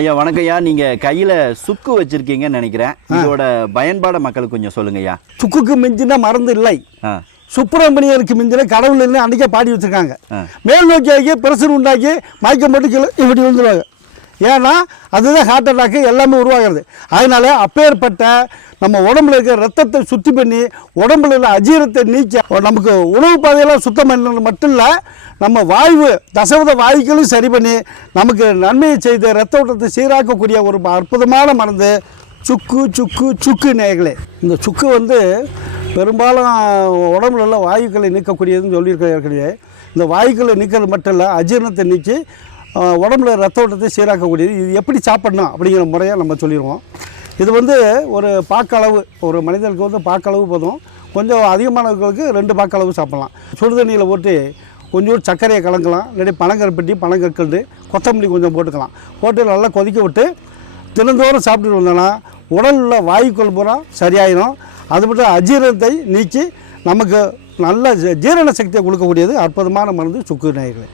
ஐயா வணக்கம் ஐயா. நீங்க கையில சுக்கு வச்சிருக்கீங்கன்னு நினைக்கிறேன். இதோட பயன்பாட மக்களுக்கு கொஞ்சம் சொல்லுங்க ஐயா. சுக்குக்கு மிஞ்சின மருந்து இல்லை. சுப்பிரமணியருக்கு மிஞ்சின கடவுள் அன்றைக்கே பாடி வச்சுருக்காங்க. மேல் நோக்கி ஆகி பிரஷர் உண்டாக்கி மயக்கம் கீழே இப்படி விழுந்துருவாங்க. ஏன்னா அதுதான் ஹார்ட் அட்டாக்கு எல்லாமே உருவாகிறது. அதனால அப்பேற்பட்ட நம்ம உடம்புல இருக்கிற ரத்தத்தை சுத்தி பண்ணி உடம்புல இருக்கிற அஜீரத்தை நீக்கி நமக்கு உணவு பாதையெல்லாம் சுத்தம் பண்ணது மட்டும் இல்லை நம்ம வாய்வு தசவத வாயுக்களும் சரி பண்ணி நமக்கு நன்மையை செய்து ரத்த ஓட்டத்தை சீராக்கக்கூடிய ஒரு அற்புதமான மருந்து சுக்கு சுக்கு சுக்கு நேயர்களே. இந்த சுக்கு வந்து பெரும்பாலும் உடம்புல வாயுக்களை நீக்கக்கூடியதுன்னு சொல்லியிருக்கிறார்களே. இந்த வாயுக்களை நீக்கிறது மட்டும் இல்லை அஜீரணத்தை நீக்கி உடம்புல ரத்த ஓட்டத்தை சீராக்கக்கூடியது. இது எப்படி சாப்பிடணும் அப்படிங்கிற முறையாக நம்ம சொல்லிடுவோம். இது வந்து ஒரு பாக்களவு ஒரு மனிதனுக்கு வந்து பாக்களவு போதும். கொஞ்சம் அதிகமானவர்களுக்கு ரெண்டு பாக்களவு சாப்பிட்லாம். சுடுதண்ணியில் போட்டு கொஞ்சோண்டு சர்க்கரையை கலக்கலாம். இல்லாட்டி பனங்கற்பட்டி பனங்கற்கண்டு கொத்தமல்லி கொஞ்சம் போட்டுக்கலாம். போட்டு நல்லா கொதிக்க விட்டு தினந்தோறும் சாப்பிட்டுட்டு வந்தோன்னா உடல் உள்ள வாயுக்கள் பூரா சரியாயிடும் அது மட்டும் அஜீரணத்தை நீக்கி நமக்கு நல்ல ஜீரண சக்தியை கொடுக்கக்கூடியது அற்புதமான மருந்து சுக்கு நாய்களே